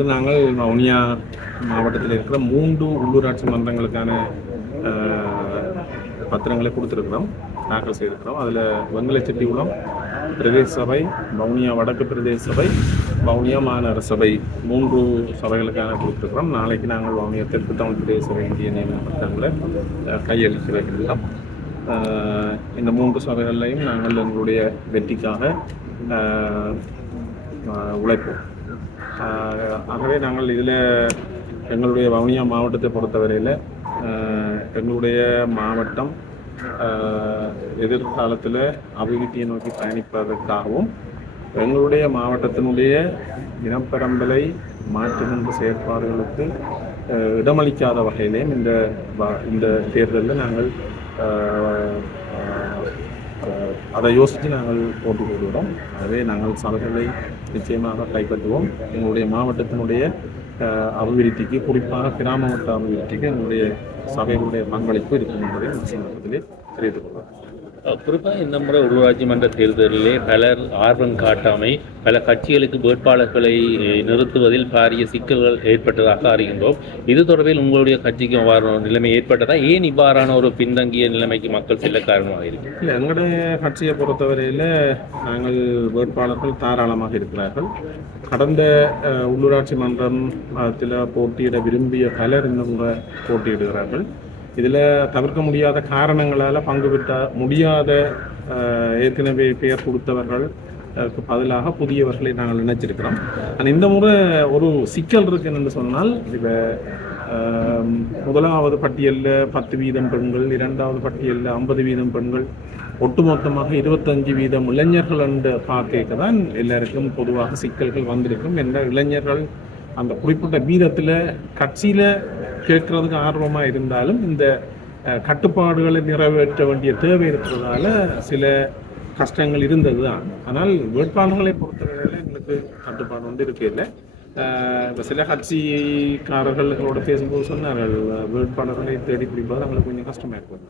இன்று நாங்கள் வவுனியா மாவட்டத்தில் இருக்கிற 3 உள்ளூராட்சி மன்றங்களுக்கான பத்திரங்களை கொடுத்துருக்கிறோம், தாக்கல் செய்திருக்கிறோம். அதில் வெங்கலச்செட்டிகுளம் பிரதேச சபை, வவுனியா வடக்கு பிரதேச சபை, வவுனியா மாநகர சபை 3 சபைகளுக்கான கொடுத்துருக்கிறோம். நாளைக்கு நாங்கள் வவுனியா தெற்கு தமிழ் பிரதேச சபை இந்திய நியமன பத்திரங்களை கையெழுத்து வைக்கின்றோம். இந்த 3 சபைகளையும் நாங்கள் எங்களுடைய வெற்றிக்காக உழைப்போம். ஆகவே நாங்கள் இதில் எங்களுடைய வவுனியா மாவட்டத்தை பொறுத்தவரையில் எங்களுடைய மாவட்டம் எதிர்காலத்தில் அபிவிருத்தியை நோக்கி பயணிப்பதற்காகவும் எங்களுடைய மாவட்டத்தினுடைய இனப்பரம்பலை மாற்றுகின்ற செயற்பாடுகளுக்கு இடமளிக்காத வகையிலேயும் இந்த தேர்தலில் நாங்கள் அதை யோசித்து நாங்கள் போட்டி போடுகிறோம். ஆகவே நாங்கள் சபைகளை நிச்சயமாக கைப்பற்றுவோம். எங்களுடைய மாவட்டத்தினுடைய அபிவிருத்திக்கு, குறிப்பாக கிராம மட்ட அபிவிருத்திக்கு எங்களுடைய சபைகளுடைய பங்களிப்பு இருக்கும் என்பதை சந்தர்ப்பத்திலே தெரிவித்துக் கொள்வோம். குறிப்பாக இந்த முறை உள்ளூராட்சி மன்ற தேர்தலிலே பலர் ஆர்வம் காட்டாமை பல கட்சிகளுக்கு வேட்பாளர்களை நிறுத்துவதில் பாரிய சிக்கல்கள் ஏற்பட்டதாக அறிகின்றோம். இது தொடர்பில் உங்களுடைய கட்சிக்கு அவ்வாறு நிலைமை ஏற்பட்டதா? ஏன் இவ்வாறான ஒரு பின்தங்கிய நிலைமைக்கு மக்கள் செல்ல காரணமாக இருக்கு? இல்லை, எங்களுடைய கட்சியை பொறுத்தவரையில் நாங்கள் வேட்பாளர்கள் தாராளமாக இருக்கிறார்கள். கடந்த உள்ளூராட்சி மன்றத்தில் போட்டியிட விரும்பிய பலர் இந்த முறை போட்டியிடுகிறார்கள். இதில் தவிர்க்க முடியாத காரணங்களால் பங்கு பெற்ற முடியாத ஏற்கனவே பெயர் கொடுத்தவர்கள் பதிலாக புதியவர்களை நாங்கள் நினைச்சிருக்கிறோம். ஆனால் இந்த முறை ஒரு சிக்கல் இருக்குன்னு சொன்னால், இப்போ முதலாவது பட்டியலில் 10% பெண்கள், 2வது பட்டியலில் 50% பெண்கள், ஒட்டுமொத்தமாக 25% இளைஞர்கள் என்று பார்க்க தான் எல்லாருக்கும் பொதுவாக சிக்கல்கள் வந்திருக்கும். என்ற இளைஞர்கள் அந்த குறிப்பிட்ட வீதத்தில் கட்சியில் கேட்கறதுக்கு ஆர்வமாக இருந்தாலும் இந்த கட்டுப்பாடுகளை நிறைவேற்ற வேண்டிய தேவை இருக்கிறதால சில கஷ்டங்கள் இருந்தது தான். ஆனால் வேட்பாளர்களை பொறுத்தவரையில் எங்களுக்கு கட்டுப்பாடு வந்து இருக்கையில் சில கட்சிக்காரர்களோட பேசும்போது சொன்னார்கள், வேட்பாளர்களை தேடி பிடிப்பது அவங்களுக்கு கொஞ்சம் கஷ்டமாக இருக்கும்.